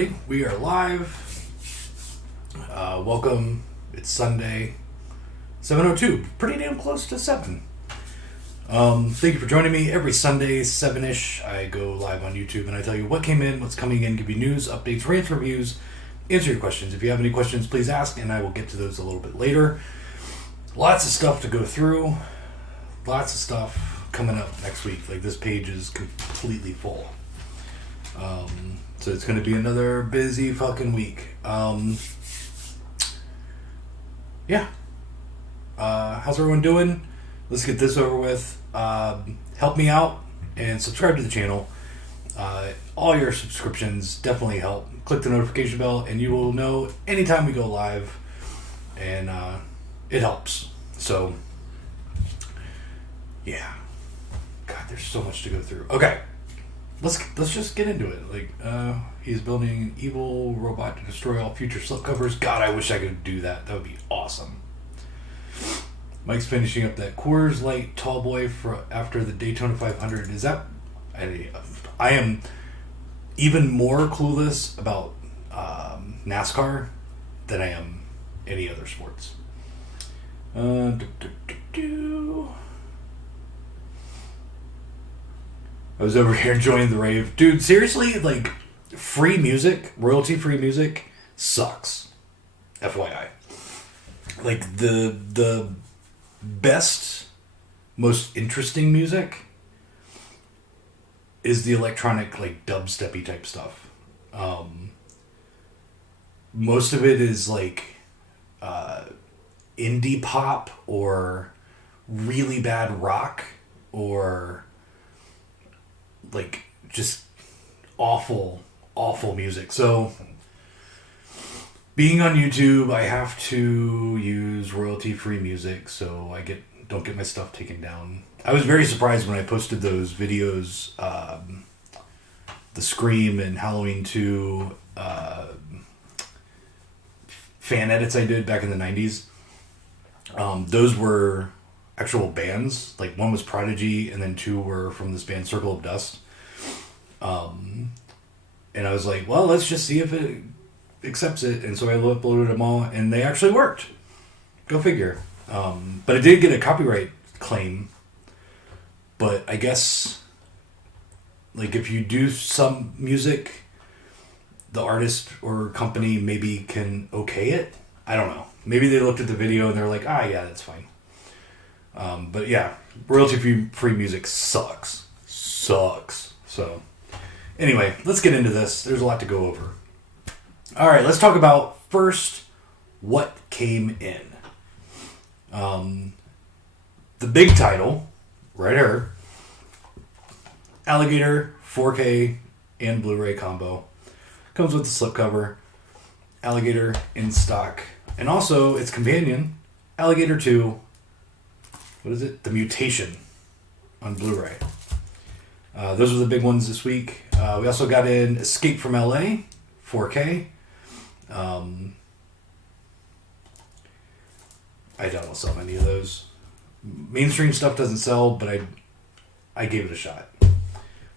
everybody. We are live. Welcome. It's Sunday, 7:02. Pretty damn close to 7. Thank you for joining me. Every Sunday, 7-ish, I go live on YouTube and I tell you what came in, what's coming in, give you news, updates, rants, reviews, answer your questions. If you have any questions, please ask, and I will get to those a little bit later. Lots of stuff to go through. Lots of stuff coming up next week. Like, this page is completely full. So it's going to be another busy fucking week. Yeah. How's everyone doing? Let's get this over with. Help me out and subscribe to the channel. All your subscriptions definitely help. Click the notification bell and you will know anytime we go live. And it helps. So, yeah. God, there's so much to go through. Okay. Let's just get into it. Like, he's building an evil robot to destroy all future slipcovers. God, I wish I could do that. That would be awesome. Mike's finishing up that Coors Light Tall Boy for after the Daytona 500. Is that? I am even more clueless about NASCAR than I am any other sports. I was over here enjoying the rave. Dude, seriously, like, free music, royalty-free music, sucks. FYI. Like, the best, most interesting music is the electronic, like, dubstep-y type stuff. Most of it is, like, indie pop or really bad rock or, like, just awful music. So, being on YouTube, I have to use royalty-free music so I don't get my stuff taken down. I was very surprised when I posted those videos, the Scream and Halloween 2 fan edits I did back in the 90s. Those were actual bands. Like, one was Prodigy and then 2 were from this band Circle of Dust. And I was like, well, let's just see if it accepts it. And so I uploaded them all and they actually worked. Go figure. But it did get a copyright claim. But I guess, like, if you do some music, the artist or company maybe can okay it. I don't know. Maybe they looked at the video and they're like, yeah, that's fine. But yeah, royalty-free music sucks. So, anyway, let's get into this. There's a lot to go over. All right, let's talk about first what came in. The big title, right here, Alligator 4K and Blu-ray combo. Comes with the slipcover, Alligator in stock, and also its companion, Alligator 2, what is it? The Mutation on Blu-ray. Those are the big ones this week. We also got in Escape from LA, 4K. I doubt I'll sell any of those. Mainstream stuff doesn't sell, but I gave it a shot.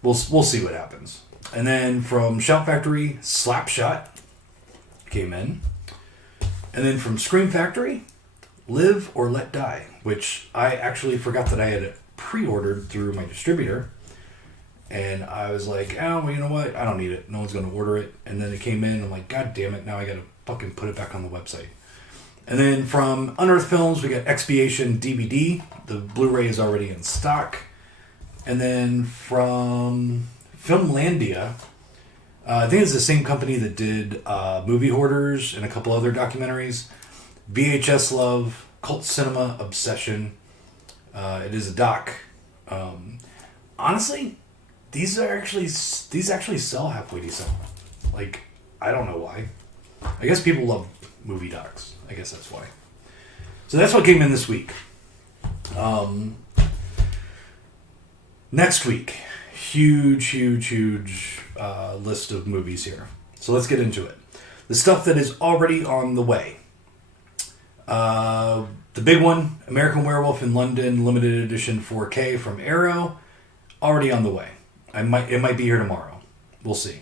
We'll see what happens. And then from Shout Factory, Slapshot came in. And then from Scream Factory, Live or Let Die, which I actually forgot that I had pre-ordered through my distributor. And I was like, well, you know what? I don't need it. No one's going to order it. And then it came in. I'm like, God damn it. Now I got to fucking put it back on the website. And then from Unearthed Films, we got Expiation DVD. The Blu-ray is already in stock. And then from Filmlandia, I think it's the same company that did Movie Hoarders and a couple other documentaries. VHS Love, Cult Cinema Obsession. It is a doc. Honestly, these actually sell halfway decent. Like, I don't know why. I guess people love movie docs. I guess that's why. So that's what came in this week. Next week, huge list of movies here. So let's get into it. The stuff that is already on the way. The big one, American Werewolf in London, limited edition 4K from Arrow, already on the way. It might be here tomorrow. We'll see.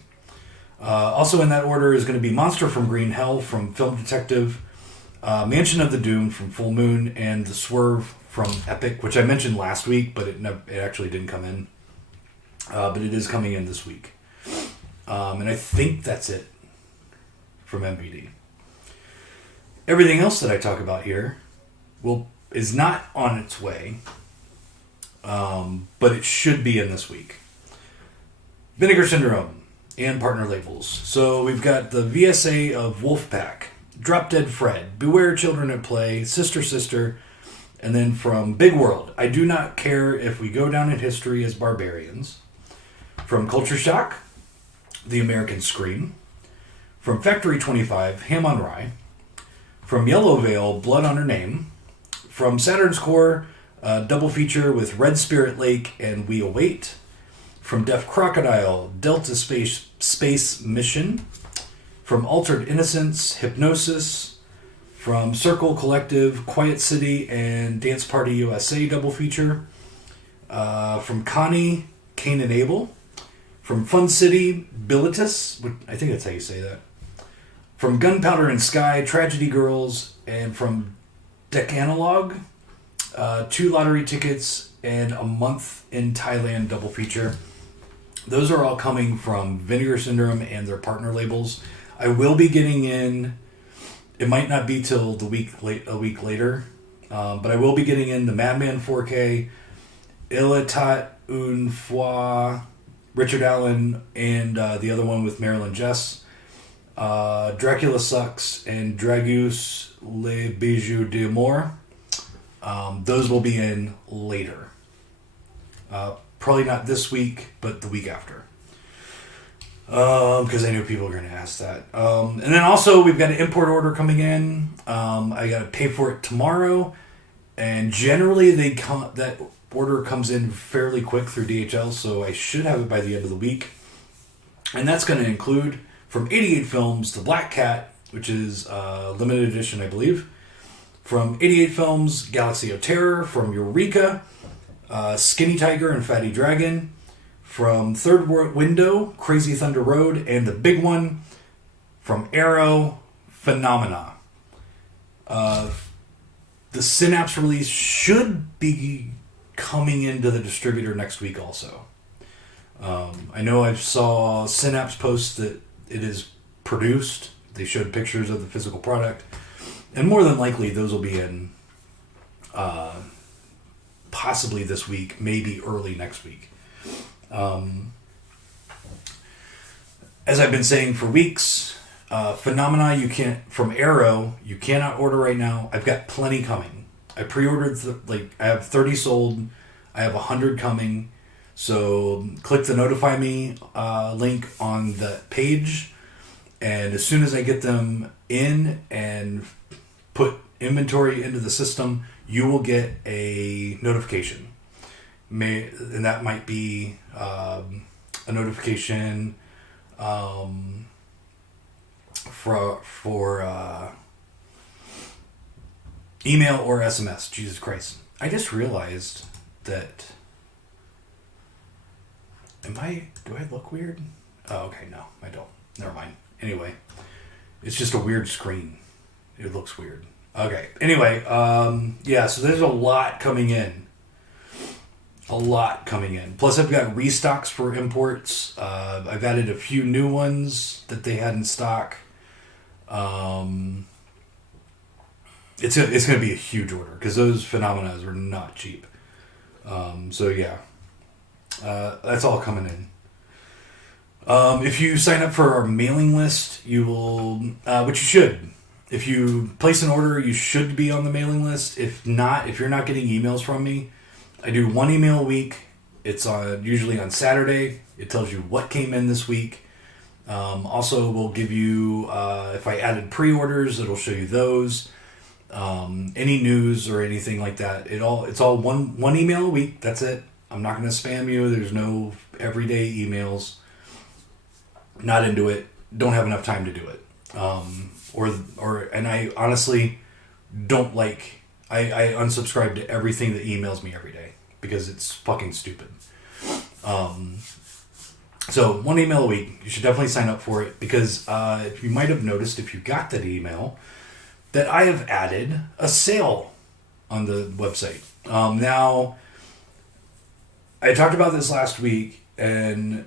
Also in that order is going to be Monster from Green Hell from Film Detective, Mansion of the Doomed from Full Moon, and The Swerve from Epic, which I mentioned last week, but it actually didn't come in. But it is coming in this week. And I think that's it from MVD. Everything else that I talk about here is not on its way, but it should be in this week. Vinegar Syndrome and partner labels. So we've got the VSA of Wolfpack, Drop Dead Fred, Beware Children at Play, Sister Sister, and then from Big World, I Do Not Care If We Go Down in History as Barbarians. From Culture Shock, The American Scream. From Factory 25, Ham on Rye. From Yellow Veil, Blood on Her Name. From Saturn's Core, double feature with Red Spirit Lake and We Await. From Deaf Crocodile, Delta Space Mission. From Altered Innocence, Hypnosis. From Circle Collective, Quiet City and Dance Party USA double feature. From Connie, Cain and Abel. From Fun City, Bilitus, I think that's how you say that. From Gunpowder and Sky, Tragedy Girls, and from Deck Analog, 2 lottery tickets and a month in Thailand double feature. Those are all coming from Vinegar Syndrome and their partner labels. I will be getting in, it might not be till a week later, but I will be getting in the Madman 4K, Il Etat une fois, Richard Allen, and the other one with Marilyn Jess, Dracula Sucks, and Dragus Les Bijoux d'Amour. Those will be in later. Probably not this week, but the week after. Because I knew people were going to ask that. And then also, we've got an import order coming in. I got to pay for it tomorrow. And generally, that order comes in fairly quick through DHL, so I should have it by the end of the week. And that's going to include, from 88 Films, The Black Cat, which is limited edition, I believe. From 88 Films, Galaxy of Terror. From Eureka, Skinny Tiger and Fatty Dragon. From Third Window, Crazy Thunder Road. And the big one, from Arrow, Phenomena. The Synapse release should be coming into the distributor next week also. I know I saw Synapse post that it is produced. They showed pictures of the physical product. And more than likely, those will be in possibly this week, maybe early next week. As I've been saying for weeks, Phenomena from Arrow, you cannot order right now. I've got plenty coming. I pre-ordered, I have 30 sold. I have 100 coming. So click the Notify Me link on the page. And as soon as I get them in and put inventory into the system, you will get a notification. And that might be a notification for email or SMS. Jesus Christ. I just realized that... do I look weird? Oh, okay, no, I don't. Never mind. Anyway, it's just a weird screen. It looks weird. Okay, anyway, yeah, so there's a lot coming in. Plus, I've got restocks for imports. I've added a few new ones that they had in stock. It's going to be a huge order because those Phenomena are not cheap. So yeah, that's all coming in. If you sign up for our mailing list, you will, which you should. If you place an order, you should be on the mailing list. If not, if you're not getting emails from me, I do one email a week. It's usually on Saturday. It tells you what came in this week. Also, we'll give you, if I added pre-orders, it'll show you those. Any news or anything like that. It's all one email a week. That's it. I'm not going to spam you. There's no everyday emails. Not into it. Don't have enough time to do it. And I honestly don't like... I unsubscribe to everything that emails me every day because it's fucking stupid. So 1 email a week. You should definitely sign up for it because you might have noticed if you got that email that I have added a sale on the website. Now, I talked about this last week, and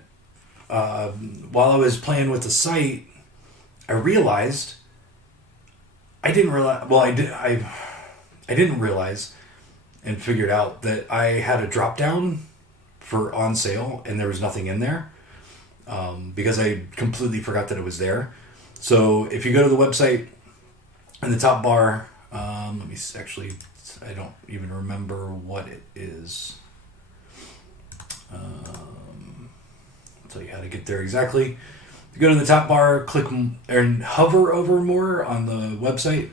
while I was playing with the site, I realized I didn't realize. Well, I did. I didn't realize and figured out that I had a drop down for on sale, and there was nothing in there because I completely forgot that it was there. So if you go to the website in the top bar, let me actually. I don't even remember what it is. I'll tell you how to get there exactly. If you go to the top bar, click and hover over more on the website.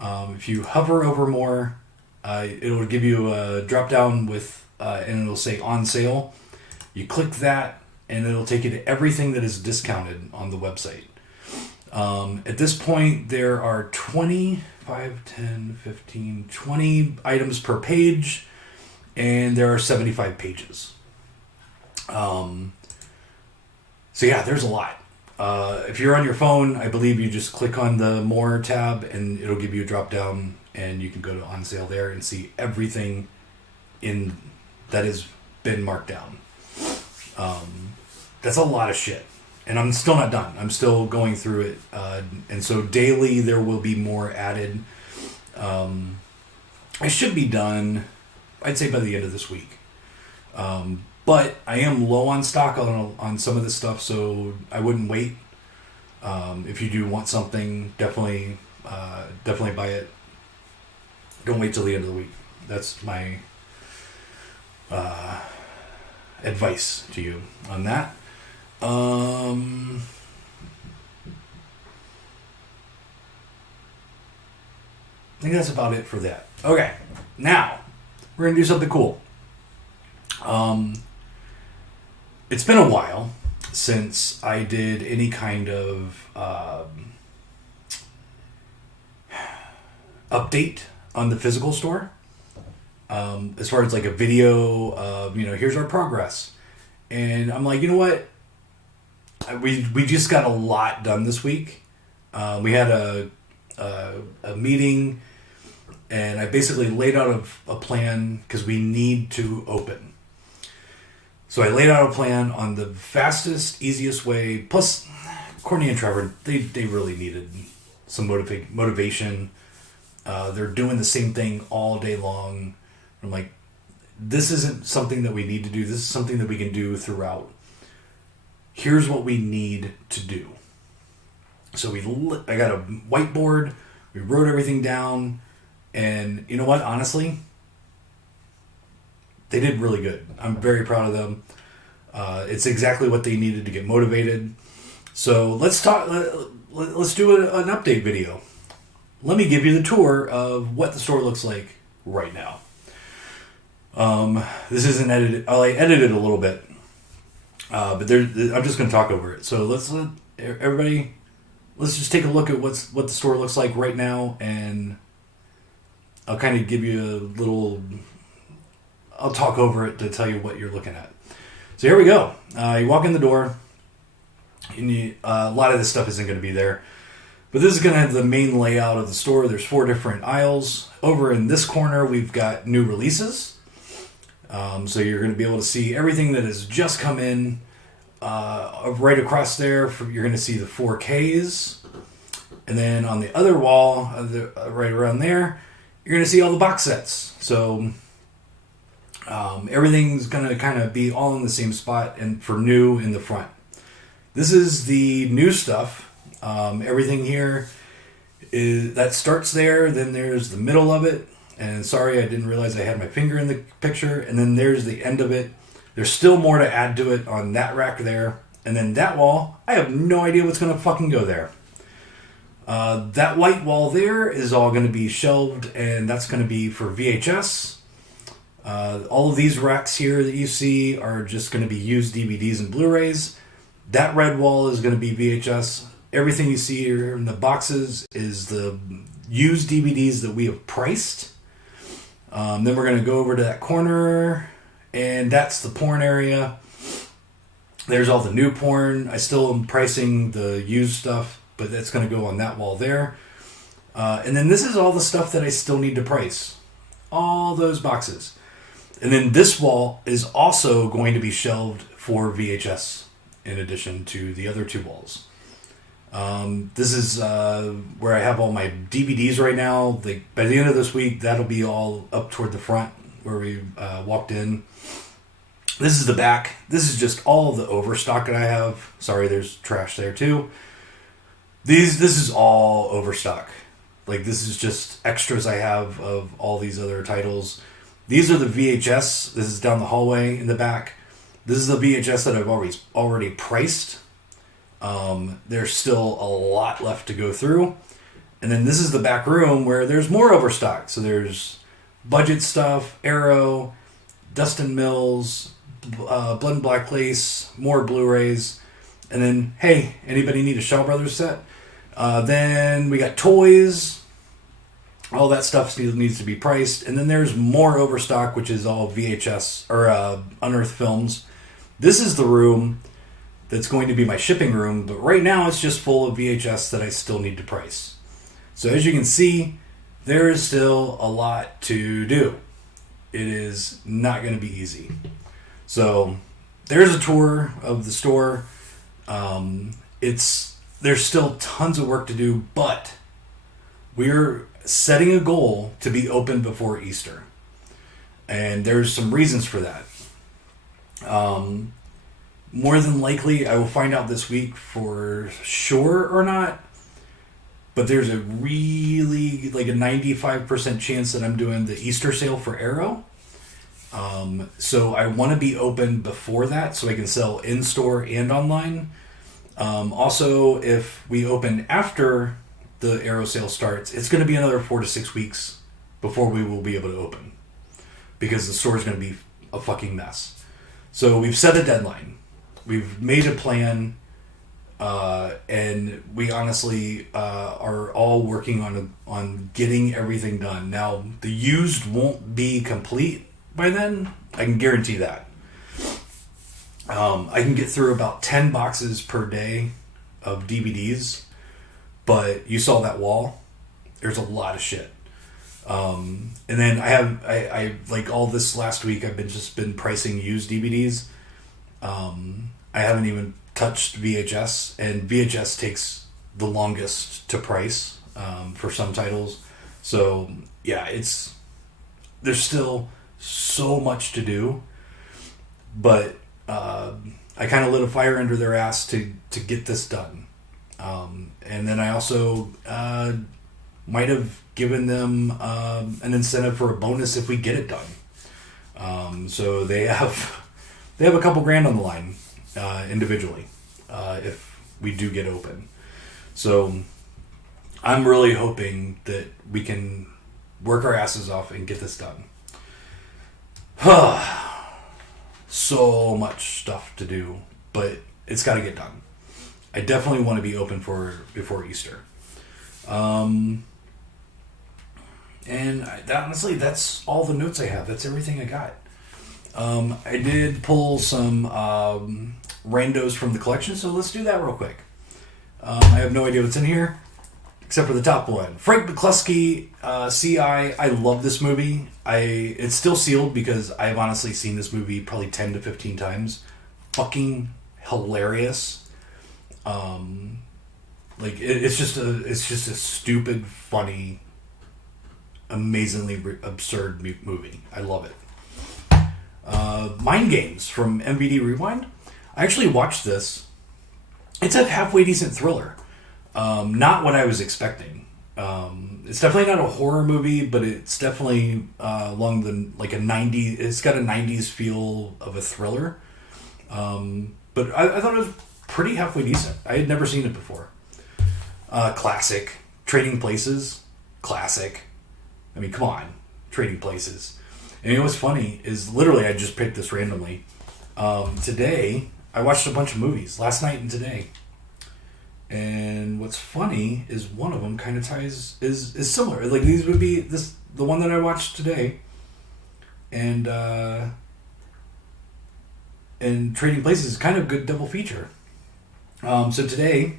If you hover over more, it'll give you a drop down with, and it'll say on sale. You click that, and it'll take you to everything that is discounted on the website. At this point, there are 5, 10, 15, 20 items per page, and there are 75 pages. So yeah, there's a lot. If you're on your phone, I believe you just click on the More tab, and it'll give you a drop down, and you can go to on sale there and see everything in that has been marked down. That's a lot of shit. And I'm still not done. I'm still going through it. And so daily there will be more added. I should be done, I'd say by the end of this week. But I am low on stock on some of this stuff, so I wouldn't wait. If you do want something, definitely buy it. Don't wait till the end of the week. That's my advice to you on that. I think that's about it for that. Okay, now we're gonna do something cool. It's been a while since I did any kind of update on the physical store. As far as like a video of, here's our progress. And I'm like, you know what? We just got a lot done this week. We had a meeting, and I basically laid out a plan because we need to open. So I laid out a plan on the fastest, easiest way. Plus, Courtney and Trevor, they really needed some motivation. They're doing the same thing all day long. I'm like, this isn't something that we need to do. This is something that we can do throughout. Here's what we need to do. So I got a whiteboard. We wrote everything down. And you know what? Honestly, they did really good. I'm very proud of them. It's exactly what they needed to get motivated. So let's talk. Let's do an update video. Let me give you the tour of what the store looks like right now. This isn't edited. I edited a little bit, but I'm just going to talk over it. So let's just take a look at what the store looks like right now, and I'll kind of give you a little. I'll talk over it to tell you what you're looking at. So here we go. You walk in the door, and a lot of this stuff isn't going to be there. But this is going to have the main layout of the store. There's 4 different aisles. Over in this corner, we've got new releases. So you're going to be able to see everything that has just come in. Right across there, you're going to see the 4Ks. And then on the other wall, right around there, you're going to see all the box sets. So everything's going to kind of be all in the same spot, and for new in the front. This is the new stuff. Everything here that starts there. Then there's the middle of it. And sorry, I didn't realize I had my finger in the picture. And then there's the end of it. There's still more to add to it on that rack there. And then that wall, I have no idea what's going to fucking go there. That white wall there is all going to be shelved, and that's going to be for VHS. All of these racks here that you see are just going to be used DVDs and Blu-rays. That red wall is going to be VHS. Everything you see here in the boxes is the used DVDs that we have priced. Then we're going to go over to that corner, and that's the porn area. There's all the new porn. I still am pricing the used stuff, but that's going to go on that wall there. And then this is all the stuff that I still need to price. All those boxes. And then this wall is also going to be shelved for VHS in addition to the other two walls. This is where I have all my DVDs right now. By the end of this week, that'll be all up toward the front where we walked in. This is the back. This is just all of the overstock that I have. Sorry, there's trash there too. This is all overstock. Like, this is just extras I have of all these other titles. These are the VHS. This is down the hallway in the back. This is the VHS that I've already priced. There's still a lot left to go through. And then this is the back room where there's more overstock. So there's budget stuff, Arrow, Dustin Mills, Blood and Black Lace, more Blu-rays. And then, hey, anybody need a Shaw Brothers set? Then we got toys. All that stuff needs to be priced. And then there's more overstock, which is all VHS or Unearthed films. This is the room that's going to be my shipping room, but right now it's just full of VHS that I still need to price. So as you can see, there is still a lot to do. It is not going to be easy. So there's a tour of the store. There's still tons of work to do, but we're setting a goal to be open before Easter. And there's some reasons for that. More than likely, I will find out this week for sure or not. But there's a really, like a 95% chance that I'm doing the Easter sale for Arrow. So I want to be open before that so I can sell in-store and online. Also, if we open after the Arrow sale starts, it's going to be another 4 to 6 weeks before we will be able to open. Because the store is going to be a fucking mess. So we've set a deadline. We've made a plan. And we honestly are all working on getting everything done. Now, the used won't be complete by then. I can guarantee that. I can get through about 10 boxes per day of DVDs. But you saw that wall. There's a lot of shit. And then I like all this last week, I've been pricing used DVDs. I haven't even touched VHS, and VHS takes the longest to price for some titles. So yeah, there's still so much to do, but I kind of lit a fire under their ass to get this done. And then I also might have given them an incentive for a bonus if we get it done. So they have a couple grand on the line individually if we do get open. So I'm really hoping that we can work our asses off and get this done. So much stuff to do, but it's got to get done. I definitely want to be open before Easter. And honestly, that's all the notes I have. That's everything I got. I did pull some randos from the collection, so let's do that real quick. I have no idea what's in here, except for the top one. Frank McCluskey, CI. I love this movie. It's still sealed because I've honestly seen this movie probably 10 to 15 times. Fucking hilarious. It's just a stupid, funny, amazingly absurd movie. I love it. Mind Games from MVD Rewind. I actually watched this. It's a halfway decent thriller. Not what I was expecting. It's definitely not a horror movie, but it's definitely along the a 90s. It's got a 90s feel of a thriller. But I thought it was pretty halfway decent. I had never seen it before. Classic. Trading Places. Classic. I mean, come on. Trading Places. And you know what's funny is literally I just picked this randomly. Today, I watched a bunch of movies. Last night and today. And what's funny is one of them kind of is similar. Like, these would be the one that I watched today. And and Trading Places is kind of a good double feature. So today,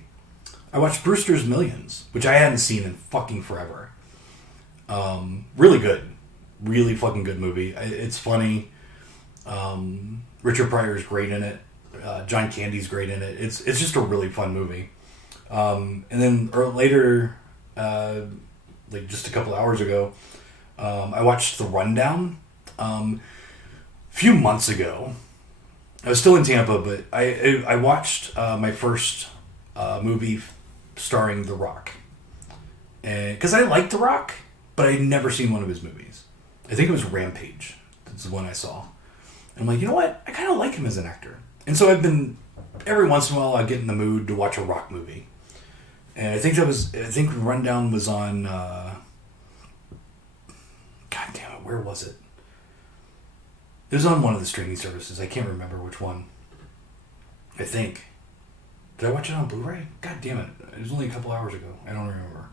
I watched Brewster's Millions, which I hadn't seen in fucking forever. Really good. Really fucking good movie. It's funny. Richard Pryor's great in it. John Candy's great in it. It's just a really fun movie. And then later, like just a couple hours ago, I watched The Rundown. A few months ago, I was still in Tampa, but I watched my first movie starring The Rock. And because I liked The Rock, but I'd never seen one of his movies. I think it was Rampage. That's the one I saw. And I'm like, you know what? I kind of like him as an actor. And so I've been, every once in a while, I get in the mood to watch a Rock movie. And I think Rundown was on, God damn it, where was it? It was on one of the streaming services. I can't remember which one. I think. Did I watch it on Blu-ray? God damn it. It was only a couple hours ago. I don't remember.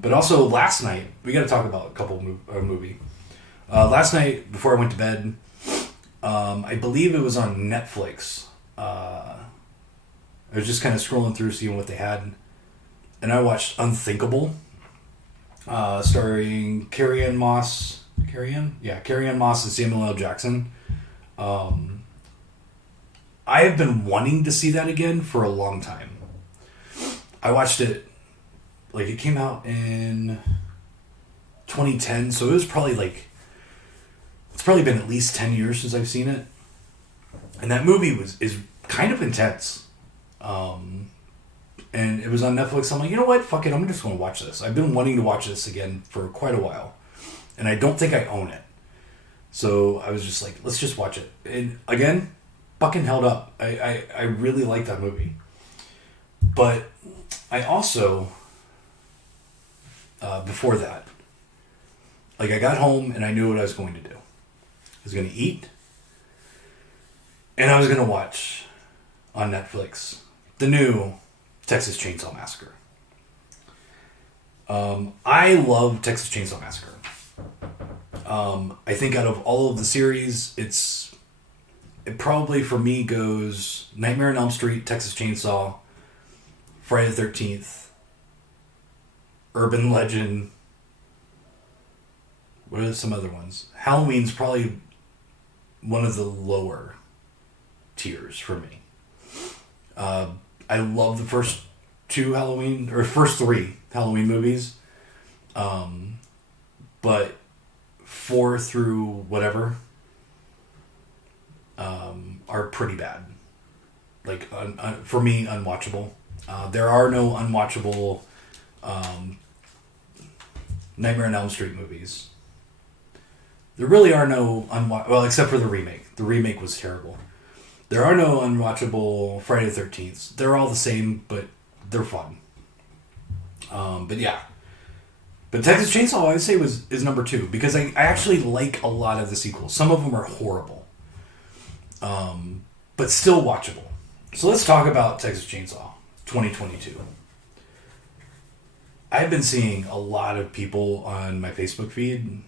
But also last night, we got to talk about a movie. Last night, before I went to bed, I believe it was on Netflix. I was just kind of scrolling through, seeing what they had. And I watched Unthinkable, starring Carrie-Anne Moss. Carrie-Anne Moss and Samuel L. Jackson. I have been wanting to see that again for a long time. I watched it, like, it came out in 2010, so it was probably it's probably been at least 10 years since I've seen it. And that movie is kind of intense. And it was on Netflix. I'm like, you know what? Fuck it. I'm just going to watch this. I've been wanting to watch this again for quite a while. And I don't think I own it. So I was just like, let's just watch it. And again, fucking held up. I really like that movie. But I also, before that, like, I got home and I knew what I was going to do. I was going to eat. And I was going to watch on Netflix the new Texas Chainsaw Massacre. I love Texas Chainsaw Massacre. I think out of all of the series, it probably for me goes Nightmare on Elm Street, Texas Chainsaw, Friday the 13th, Urban Legend. What are some other ones? Halloween's probably one of the lower tiers for me. I love the first three Halloween movies. But 4 through whatever are pretty bad. Like, for me, unwatchable. There are no unwatchable Nightmare on Elm Street movies. There really are no well, except for the remake. The remake was terrible. There are no unwatchable Friday the 13th. They're all the same, but they're fun. But yeah. But Texas Chainsaw, I would say, is number 2, because I actually like a lot of the sequels. Some of them are horrible. But still watchable. So let's talk about Texas Chainsaw 2022. I've been seeing a lot of people on my Facebook feed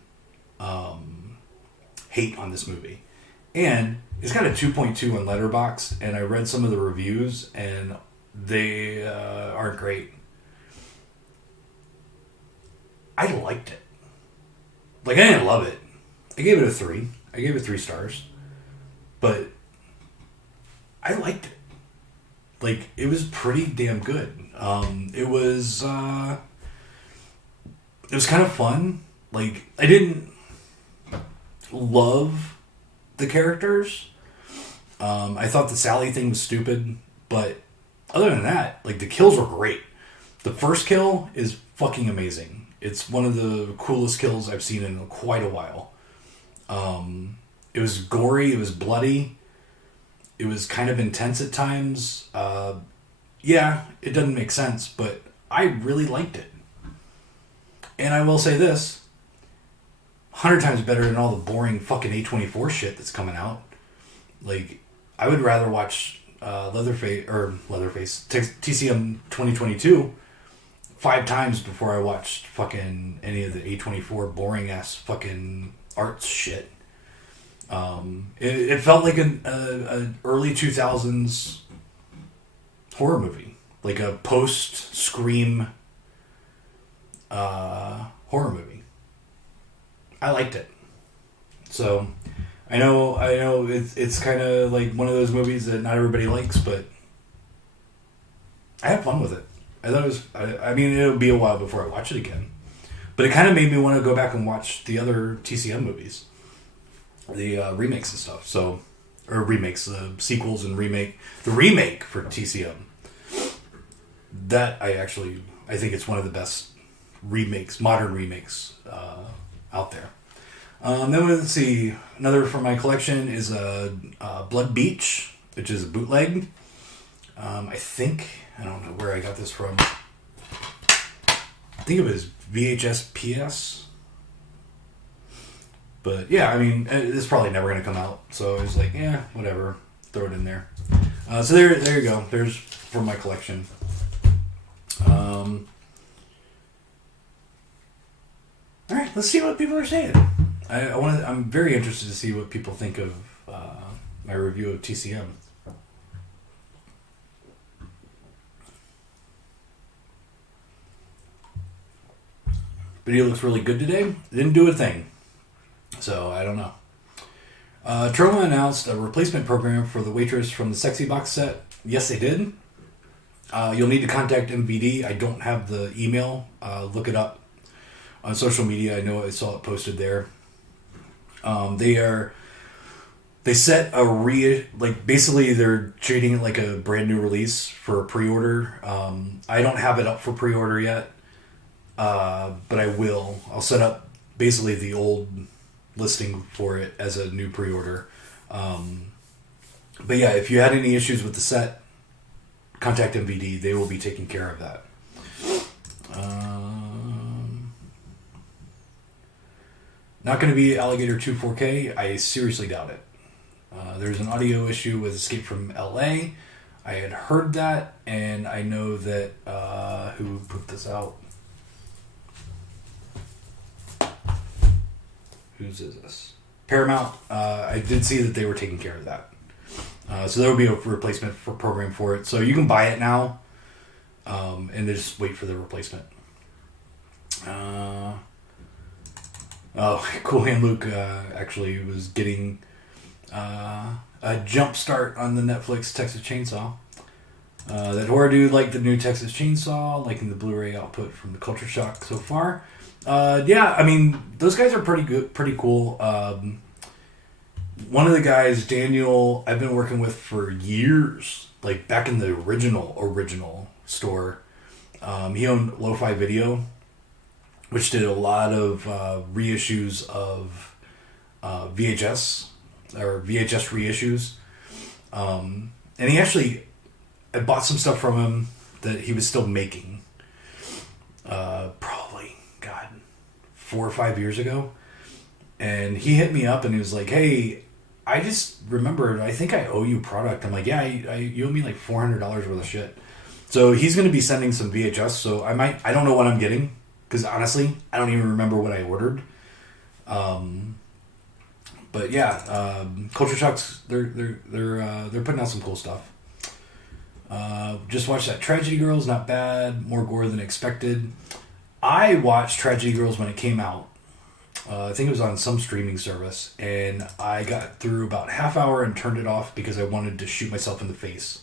hate on this movie. And it's got a 2.2 on Letterboxd, and I read some of the reviews, and they aren't great. I liked it. Like, I didn't love it. I gave it a 3. I gave it 3 stars. But I liked it. Like, it was pretty damn good. It was kind of fun. Like, I didn't love the characters. I thought the Sally thing was stupid, but other than that, like, the kills were great. The first kill is fucking amazing. It's one of the coolest kills I've seen in quite a while. It was gory, it was bloody, it was kind of intense at times. Yeah, it doesn't make sense, but I really liked it. And I will say this, 100 times better than all the boring fucking A24 shit that's coming out. Like, I would rather watch Leatherface, TCM 2022 5 times before I watched fucking any of the A24 boring ass fucking arts shit. It felt like an early 2000s horror movie, like a post Scream horror movie. I liked it. So I know it's kind of like one of those movies that not everybody likes, but I had fun with it. I thought it was. I mean, it'll be a while before I watch it again, but it kind of made me want to go back and watch the other TCM movies, the remakes and stuff. So, or remakes, the sequels and the remake for TCM. That I think it's one of the best remakes, modern remakes out there. Then let's see, another from my collection is Blood Beach, which is a bootleg. I don't know where I got this from. I think it was VHS PS. But yeah, I mean, it's probably never going to come out. So I was like, yeah, whatever. Throw it in there. So there you go. There's from my collection. All right, let's see what people are saying. I'm very interested to see what people think of my review of TCM. Video looks really good today. Didn't do a thing. So, I don't know. Troma announced a replacement program for the waitress from the Sexy Box set. Yes, they did. You'll need to contact MVD. I don't have the email. Look it up on social media. I know I saw it posted there. They set basically they're treating it like a brand new release for pre-order. I don't have it up for pre-order yet. But I will. I'll set up basically the old listing for it as a new pre-order. But yeah, if you had any issues with the set, contact MVD. They will be taking care of that. Not going to be Alligator 2 4K. I seriously doubt it. There's an audio issue with Escape from LA. I had heard that, and I know that who put this out? Whose is this? Paramount. I did see that they were taking care of that. So there will be a replacement program for it. So you can buy it now, and then just wait for the replacement. Cool Hand Luke actually was getting a jump start on the Netflix Texas Chainsaw. That horror dude liked the new Texas Chainsaw, liking the Blu-ray output from the Culture Shock so far. Yeah, I mean, those guys are pretty good, pretty cool. One of the guys, Daniel, I've been working with for years, like back in the original store. He owned Lo-Fi Video, which did a lot of reissues of VHS, or VHS reissues. And he actually, I bought some stuff from him that he was still making. Probably, 4 or 5 years ago. And he hit me up and he was like, hey, I just remembered, I think I owe you product. I'm like, yeah, you owe me like $400 worth of shit. So he's going to be sending some VHS. So I don't know what I'm getting. Because honestly, I don't even remember what I ordered. But yeah, Culture Shocks, they're putting out some cool stuff. Just watched that Tragedy Girls, not bad. More gore than expected. I watched Tragedy Girls when it came out. I think it was on some streaming service, and I got through about half hour and turned it off because I wanted to shoot myself in the face.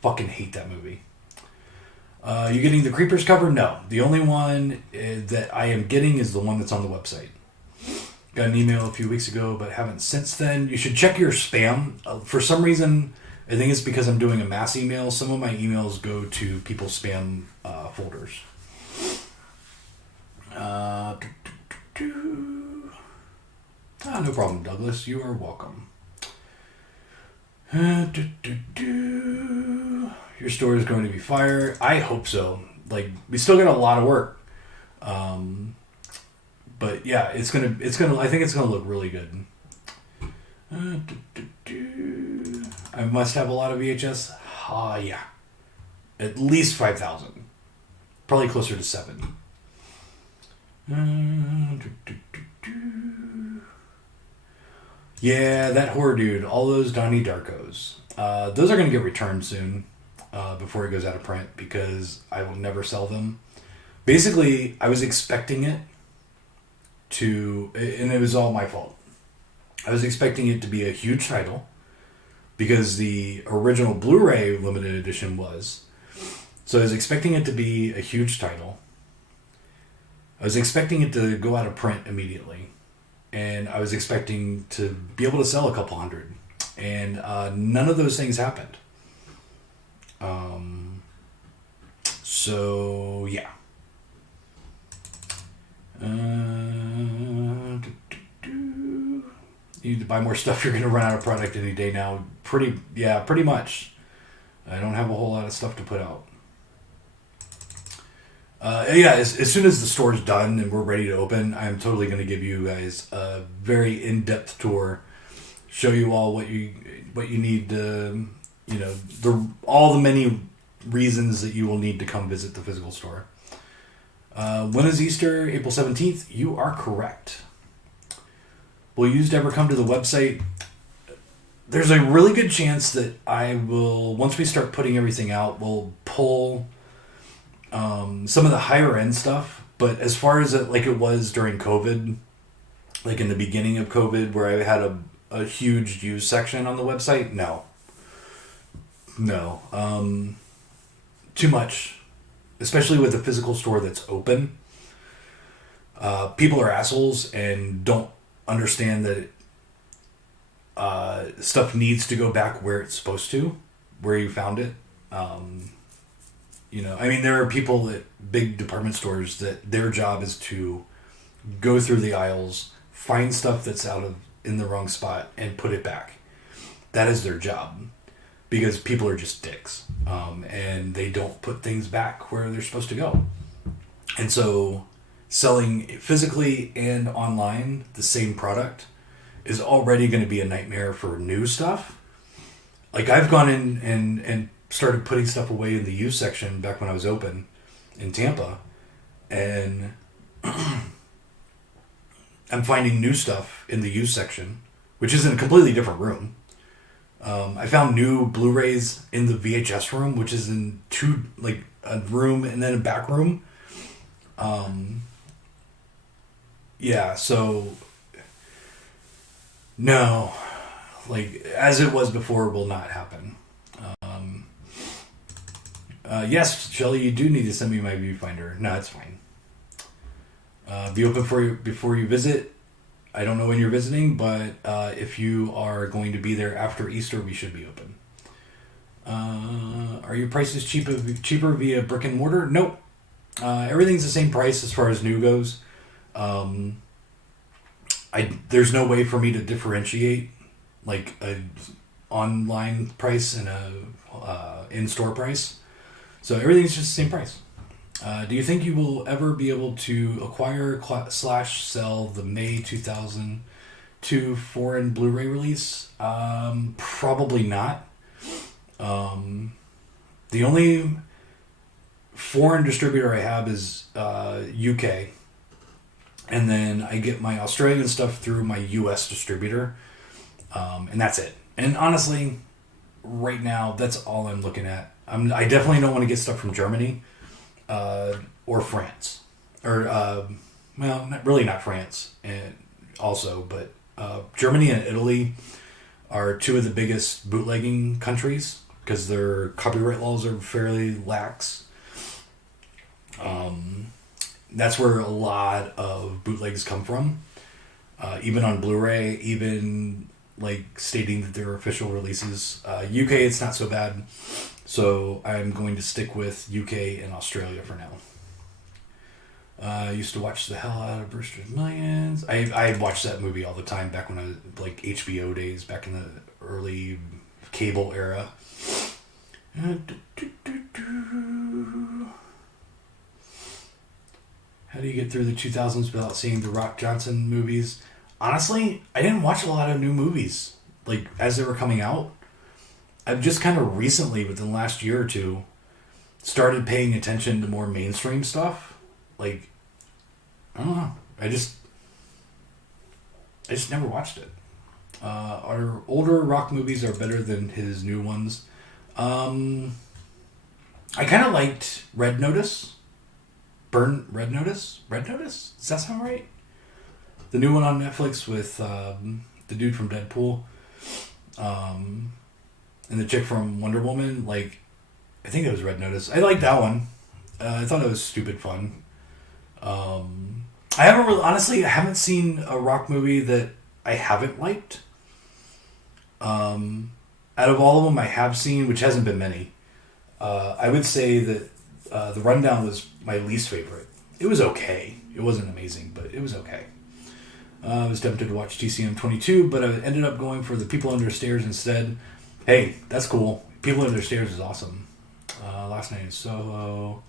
Fucking hate that movie. You getting the Creepers cover? No. The only one that I am getting is the one that's on the website. Got an email a few weeks ago, but haven't since then. You should check your spam. For some reason, I think it's because I'm doing a mass email. Some of my emails go to people's spam folders. No problem, Douglas. You are welcome. Your store is going to be fire. I hope so. Like, we still got a lot of work. But yeah, I think it's gonna look really good. I must have a lot of VHS. Yeah. At least 5,000. Probably closer to 7. Yeah, that horror dude, all those Donnie Darkos. Those are going to get returned soon before it goes out of print because I will never sell them. Basically, I was expecting it to, and it was all my fault. I was expecting it to be a huge title because the original Blu-ray limited edition was. So I was expecting it to be a huge title. I was expecting it to go out of print immediately. And I was expecting to be able to sell a couple hundred. And none of those things happened. So, yeah. You need to buy more stuff. You're going to run out of product any day now. Pretty much. I don't have a whole lot of stuff to put out. As soon as the store's done and we're ready to open, I'm totally going to give you guys a very in-depth tour, show you all what you need to, all the many reasons that you will need to come visit the physical store. When is Easter? April 17th? You are correct. Will you ever come to the website? There's a really good chance that I will, once we start putting everything out, we'll pull some of the higher end stuff. But as far as it was during COVID, like in the beginning of COVID, where I had a huge used section on the website, no. Too much, especially with a physical store that's open. People are assholes and don't understand that stuff needs to go back where it's supposed to, where you found it. There are people at big department stores that their job is to go through the aisles, find stuff that's in the wrong spot, and put it back. That is their job, because people are just dicks, and they don't put things back where they're supposed to go. And so selling physically and online the same product is already going to be a nightmare for new stuff. Like, I've gone in and started putting stuff away in the used section back when I was open in Tampa, and I'm finding new stuff in the used section, which is in a completely different room. I found new Blu-rays in the VHS room, which is in a room and then a back room. So no, as it was before will not happen. Yes, Shelly, you do need to send me my viewfinder. No, it's fine. Be open before you visit. I don't know when you're visiting, but if you are going to be there after Easter, we should be open. Are your prices cheaper via brick and mortar? Nope. Everything's the same price as far as new goes. There's no way for me to differentiate like a online price and a in-store price. So everything's just the same price. Do you think you will ever be able to acquire / sell the May 2002 foreign Blu-ray release? Probably not. The only foreign distributor I have is UK. And then I get my Australian stuff through my US distributor. And that's it. And honestly, right now, that's all I'm looking at. I definitely don't want to get stuff from Germany. Or France, or not France, and also, but Germany and Italy are two of the biggest bootlegging countries because their copyright laws are fairly lax. That's where a lot of bootlegs come from, even on Blu-ray, even stating that they're official releases. UK, it's not so bad. So I'm going to stick with UK and Australia for now. I used to watch the hell out of Brewster's Millions. I watched that movie all the time back when I was HBO days, back in the early cable era. How do you get through the 2000s without seeing the Rock Johnson movies? Honestly, I didn't watch a lot of new movies as they were coming out. I've just kind of recently, within the last year or two, started paying attention to more mainstream stuff. I don't know. I just never watched it. Our older rock movies are better than his new ones. I kind of liked Red Notice. Red Notice? Red Notice? Does that sound right? The new one on Netflix with the dude from Deadpool and the chick from Wonder Woman. Like, I think it was Red Notice. I liked that one. I thought it was stupid fun. I haven't really, honestly, I haven't seen a rock movie that I haven't liked. Out of all of them I have seen, which hasn't been many, I would say that The Rundown was my least favorite. It was okay. It wasn't amazing, but it was okay. I was tempted to watch TCM 22, but I ended up going for The People Under Stairs instead. Hey, that's cool. People Under Stairs is awesome. Last Night in Soho.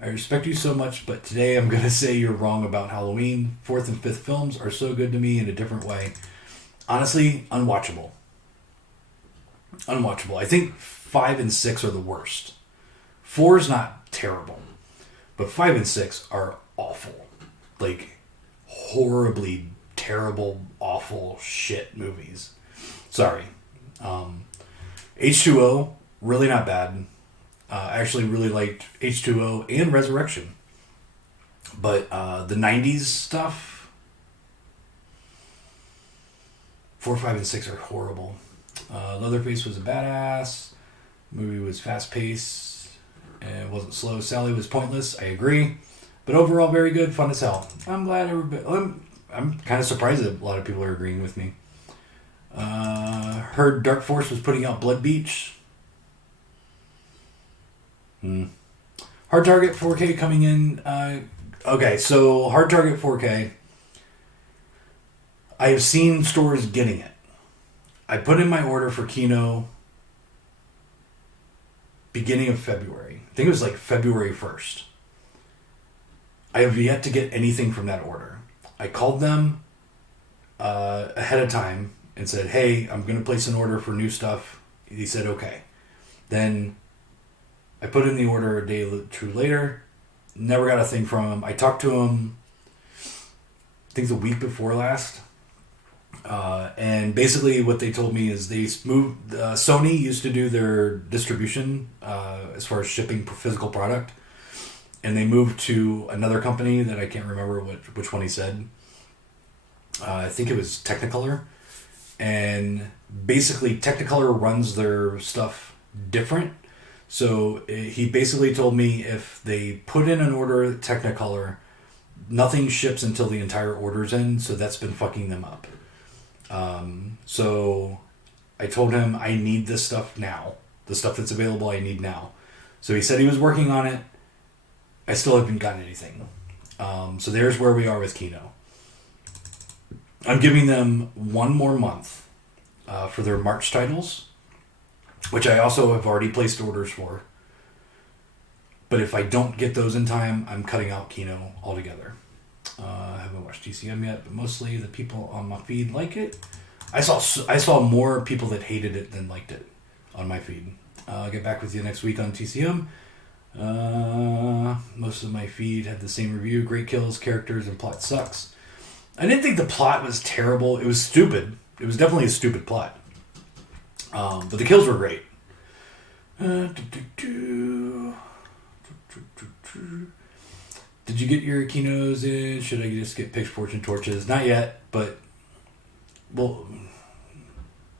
I respect you so much, but today I'm going to say you're wrong about Halloween. 4th and 5th films are so good to me in a different way. Honestly, unwatchable. Unwatchable. I think 5 and 6 are the worst. 4 is not terrible, but 5 and 6 are awful. Like, horribly terrible, awful shit movies. Sorry. H2O, really not bad. I actually really liked H2O and Resurrection. But the 90s stuff, 4, 5, and 6 are horrible. Leatherface was a badass. The movie was fast-paced and wasn't slow. Sally was pointless, I agree. But overall, very good, fun as hell. I'm glad everybody... I'm kind of surprised that a lot of people are agreeing with me. Heard Dark Force was putting out Blood Beach. Hard Target 4K coming in. Okay, so Hard Target 4K. I have seen stores getting it. I put in my order for Kino beginning of February. I think it was like February 1st. I have yet to get anything from that order. I called them ahead of time and said, hey, I'm going to place an order for new stuff. He said, okay. Then I put in the order a day or two later. Never got a thing from him. I talked to him, I think the week before last. And basically what they told me is they moved... Sony used to do their distribution as far as shipping physical product. And they moved to another company that I can't remember which one he said. I think it was Technicolor. And basically Technicolor runs their stuff different. So he basically told me if they put in an order at Technicolor, nothing ships until the entire order's in. So that's been fucking them up. So I told him I need this stuff now. The stuff that's available I need now. So he said he was working on it. I still haven't gotten anything. So there's where we are with Kino. I'm giving them one more month for their March titles, which I also have already placed orders for. But if I don't get those in time, I'm cutting out Kino altogether. I haven't watched TCM yet, but mostly the people on my feed like it. I saw more people that hated it than liked it on my feed. I'll get back with you next week on TCM. Most of my feed had the same review. Great kills, characters, and plot sucks. I didn't think the plot was terrible. It was stupid. It was definitely a stupid plot. But the kills were great. Did you get your Kinos in? Should I just get Pitchforks and Torches? Not yet, but well,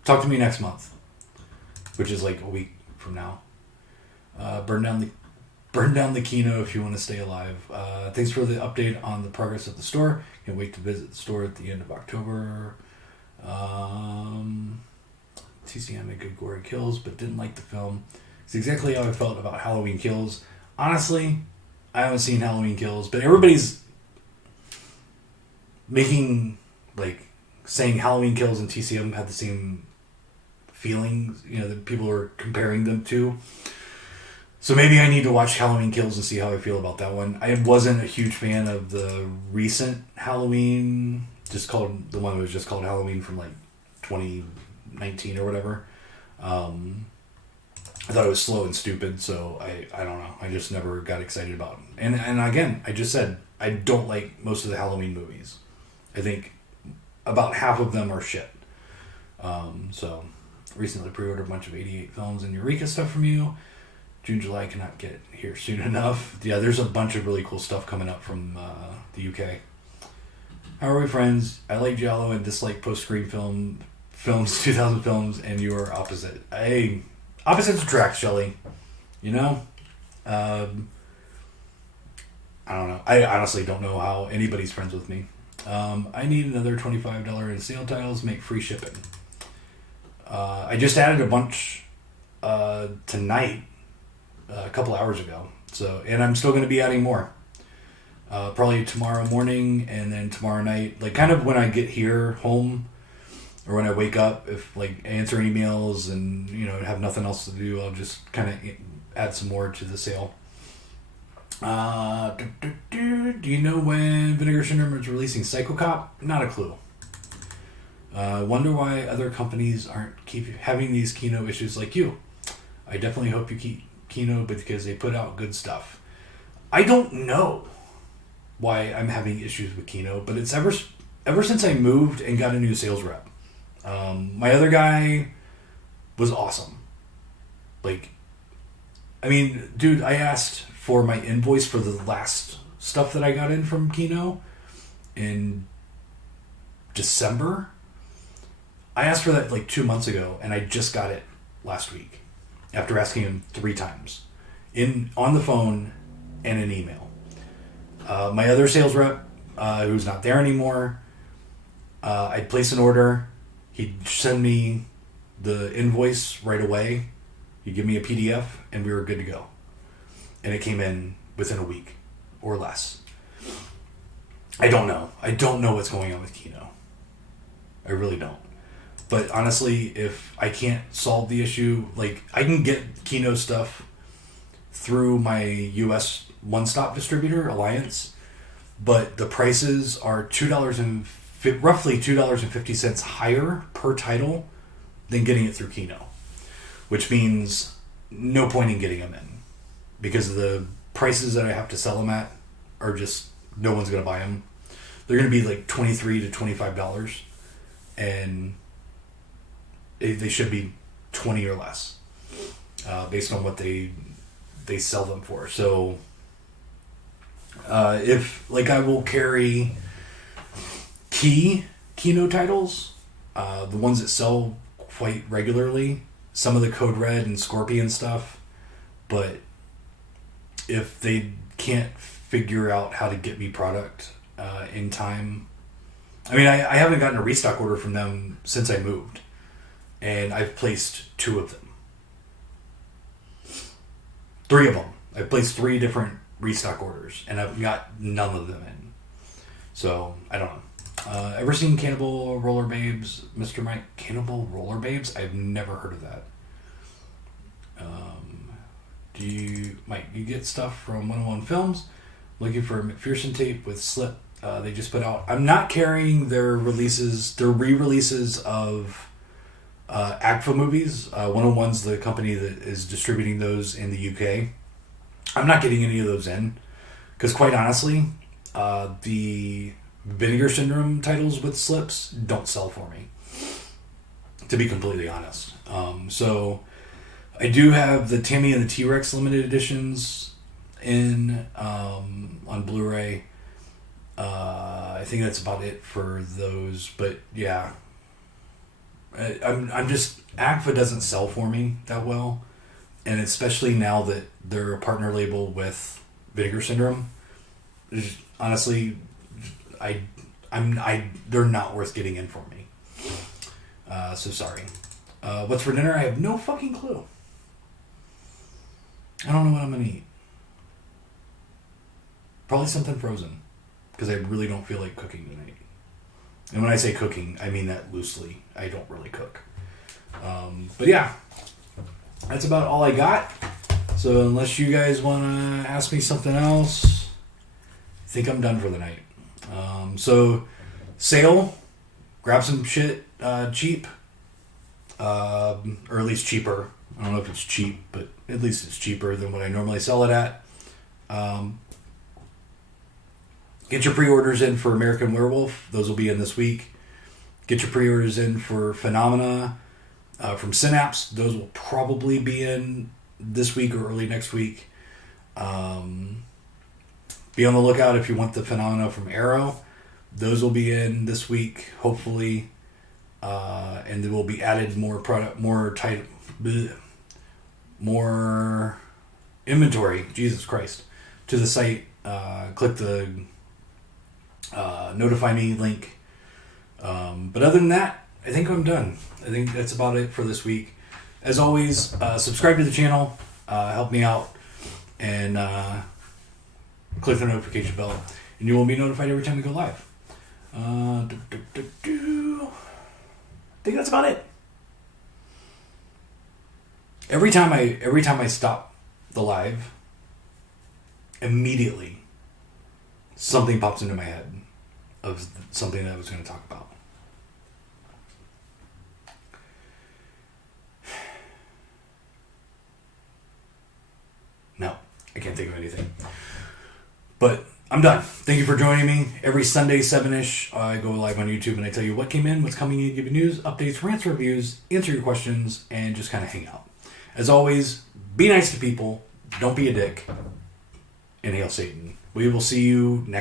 talk to me next month, which is like a week from now. Burn down the Kino if you want to stay alive. Thanks for the update on the progress of the store. Can't wait to visit the store at the end of October. TCM had good gory kills, but didn't like the film. It's exactly how I felt about Halloween Kills. Honestly, I haven't seen Halloween Kills, but everybody's saying Halloween Kills and TCM had the same feelings, that people are comparing them to. So maybe I need to watch Halloween Kills and see how I feel about that one. I wasn't a huge fan of the recent Halloween, the one that was just called Halloween from like 2019 or whatever. I thought it was slow and stupid, so I don't know. I just never got excited about it. And again, I just said I don't like most of the Halloween movies. I think about half of them are shit. So recently pre-ordered a bunch of 88 films and Eureka stuff from you. June, July cannot get here soon enough. Yeah, there's a bunch of really cool stuff coming up from the UK. How are we friends? I like Giallo and dislike post-screen films, 2000 films, and you are opposite. Opposites attract, Shelley. You know? I don't know. I honestly don't know how anybody's friends with me. I need another $25 in sale titles, make free shipping. I just added a bunch tonight, a couple hours ago. So, and I'm still going to be adding more. Probably tomorrow morning and then tomorrow night. Like kind of when I get here home or when I wake up, if like answer emails and have nothing else to do, I'll just kind of add some more to the sale. Do you know when Vinegar Syndrome is releasing Psycho Cop? Not a clue. Wonder why other companies aren't having these Kino issues like you. I definitely hope you keep Kino because they put out good stuff. I don't know why I'm having issues with Kino, but it's ever since I moved and got a new sales rep. My other guy was awesome. Like, I mean, dude, I asked for my invoice for the last stuff that I got in from Kino in December. I asked for that like 2 months ago, and I just got it last week after asking him 3 times on the phone and an email. My other sales rep, who's not there anymore, I'd place an order. He'd send me the invoice right away. He'd give me a PDF, and we were good to go. And it came in within a week or less. I don't know. I don't know what's going on with Kino. I really don't. But honestly, if I can't solve the issue, like I can get Kino stuff through my US one-stop distributor, Alliance, but the prices are roughly $2.50 higher per title than getting it through Kino, which means no point in getting them in because the prices that I have to sell them at are just no one's going to buy them. They're going to be like $23 to $25, and they should be 20 or less based on what they sell them for. So if like I will carry Kino titles, the ones that sell quite regularly, some of the Code Red and Scorpion stuff, but if they can't figure out how to get me product in time, I mean I haven't gotten a restock order from them since I moved, and I've placed 2 of them. 3 of them. I've placed 3 different restock orders, and I've got none of them in. So, I don't know. Ever seen Cannibal Roller Babes, Mr. Mike? Cannibal Roller Babes? I've never heard of that. Mike, you get stuff from 101 Films? Looking for a McPherson tape with Slip. They just put out. I'm not carrying their re-releases of AGFA movies. 101's the company that is distributing those in the UK. I'm not getting any of those in because, quite honestly, the Vinegar Syndrome titles with slips don't sell for me, to be completely honest. So I do have the Tammy and the T-Rex limited editions in on Blu-ray. I think that's about it for those, but yeah, I'm just AGFA doesn't sell for me that well, and especially now that they're a partner label with Vinegar Syndrome. Honestly, they're not worth getting in for me. So sorry. What's for dinner? I have no fucking clue. I don't know what I'm gonna eat. Probably something frozen, because I really don't feel like cooking tonight. And when I say cooking, I mean that loosely. I don't really cook. But yeah, that's about all I got. So unless you guys want to ask me something else, I think I'm done for the night. So sale, grab some shit cheap, or at least cheaper. I don't know if it's cheap, but at least it's cheaper than what I normally sell it at. Get your pre-orders in for American Werewolf. Those will be in this week. Get your pre-orders in for Phenomena from Synapse. Those will probably be in this week or early next week. Be on the lookout if you want the Phenomena from Arrow. Those will be in this week, hopefully. And there will be added more product, more inventory, Jesus Christ, to the site. Click the notify me link. But other than that, I think I'm done. I think that's about it for this week. As always, subscribe to the channel, help me out, and click the notification bell, and you will be notified every time we go live. I think that's about it. Every time I stop the live, immediately something pops into my head of something that I was going to talk about. No, I can't think of anything. But I'm done. Thank you for joining me. Every Sunday, 7-ish, I go live on YouTube and I tell you what came in, what's coming in, give you news, updates, rants, reviews, answer your questions, and just kind of hang out. As always, be nice to people. Don't be a dick. And hail Satan. We will see you next